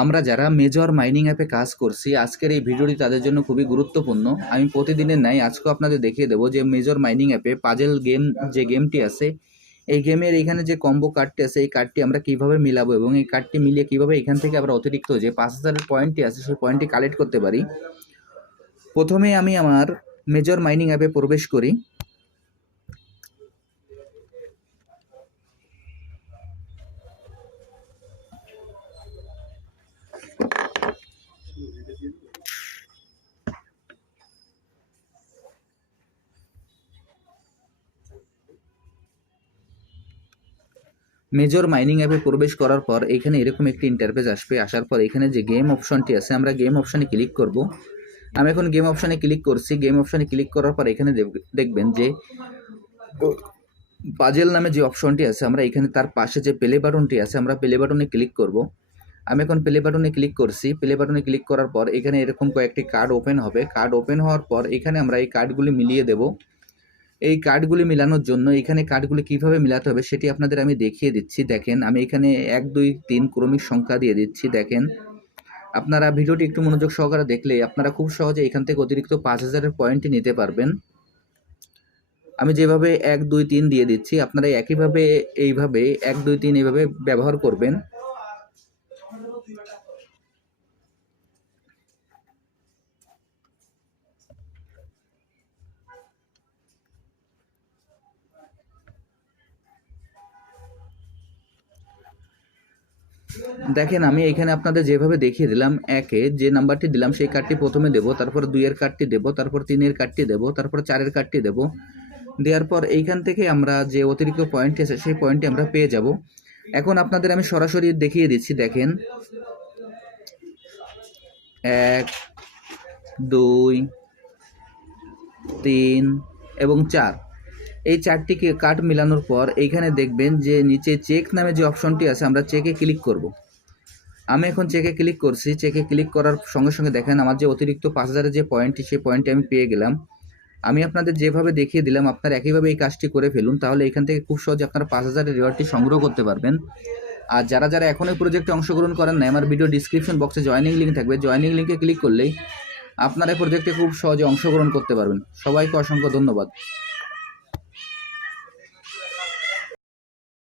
আমরা যারা major mining অ্যাপে কাজ করছি, আজকের এই ভিডিওটি তাদের জন্য খুবই গুরুত্বপূর্ণ। আমি প্রতিদিনের ন্যায় আজকেও আপনাদের দেখিয়ে দেবো যে মেজর মাইনিং অ্যাপে পাজেল গেম যে গেমটি আছে, এই গেমের এখানে যে কম্বো কার্ডটি আছে, এই কার্ডটি আমরা কীভাবে মিলাবো এবং এই কার্ডটি মিলিয়ে কীভাবে এখান থেকে আমরা অতিরিক্ত যে পাঁচ হাজারের পয়েন্টটি আছে, সেই পয়েন্টটি কালেক্ট করতে পারি। প্রথমে আমি আমার মেজর মাইনিং অ্যাপে প্রবেশ করি। মেজর মাইনিং অ্যাপে প্রবেশ করার পর এখানে এরকম একটি ইন্টারফেস আসবে। আসার পর এখানে যে গেম অপশনটি আছে, আমরা গেম অপশনে ক্লিক করব। আমি এখন গেম অপশনে ক্লিক করছি। গেম অপশনে ক্লিক করার পর এখানে দেখ- দেখবেন যে পাজেল নামে যে অপশনটি আছে, আমরা এখানে তার পাশে যে প্লে বাটনটি আছে, আমরা প্লে বাটনে ক্লিক করব। আমি এখন প্লে বাটনে ক্লিক করছি। প্লে বাটনে ক্লিক করার পর এখানে এরকম কয়েকটি কার্ড ওপেন হবে। কার্ড ওপেন হওয়ার পর এখানে আমরা এই কার্ডগুলি মিলিয়ে দেব। এই কার্ডগুলি মেলানোর জন্য এখানে কার্ডগুলি কীভাবে মিলাতে হবে সেটি আপনাদের আমি দেখিয়ে দিচ্ছি। দেখেন, আমি এখানে এক, দুই, তিন ক্রমিক সংখ্যা দিয়ে দিচ্ছি। দেখেন, আপনারা ভিডিওটি একটু মনোযোগ সহকারে দেখলে আপনারা খুব সহজে এখান থেকে অতিরিক্ত পাঁচ হাজারের পয়েন্টটি নিতে পারবেন। আমি যেভাবে এক, দুই, তিন দিয়ে দিচ্ছি, আপনারা একইভাবে এইভাবে এক, দুই, তিন এইভাবে ব্যবহার করবেন। দেখেন, আমি এখানে আপনাদের যেভাবে দেখিয়ে দিলাম, একে যে নাম্বারটি দিলাম, সেই কার্ডটি প্রথমে দেবো, তারপর দুইয়ের কার্ডটি দেবো, তারপর তিনের কার্ডটি দেবো, তারপর চারের কার্ডটি দেবো। দেওয়ার পর এইখান থেকে আমরা যে অতিরিক্ত পয়েন্টটি আছে, সেই পয়েন্টটি আমরা পেয়ে যাব। এখন আপনাদের আমি সরাসরি দেখিয়ে দিচ্ছি, দেখেন। এক, দুই, তিন এবং চার। এই চারটিকে কার্ড মিলানোর পর এইখানে দেখবেন যে নিচে চেক নামে যে অপশনটি আছে, আমরা চেকে ক্লিক করব। আমি এখন চেকে ক্লিক করছি চেকে ক্লিক করার সঙ্গে সঙ্গে দেখেন আমার যে অতিরিক্ত পাঁচ হাজারের যে পয়েন্টটি সেই পয়েন্টটি আমি পেয়ে গেলাম। আমি আপনাদের যেভাবে দেখিয়ে দিলাম, আপনারা একইভাবে এই কাজটি করে ফেলুন, তাহলে এখান থেকে খুব সহজে আপনারা পাঁচ হাজারের রিওয়ার্ডটি সংগ্রহ করতে পারবেন। আর যারা যারা এখন এই প্রজেক্টে অংশগ্রহণ করেন না আমার ভিডিও ডিসক্রিপশন বক্সে জয়েনিং লিঙ্ক থাকবে। জয়েনিং লিঙ্কে ক্লিক করলেই আপনারা এই প্রজেক্টে খুব সহজে অংশগ্রহণ করতে পারবেন। সবাইকে অসংখ্য ধন্যবাদ।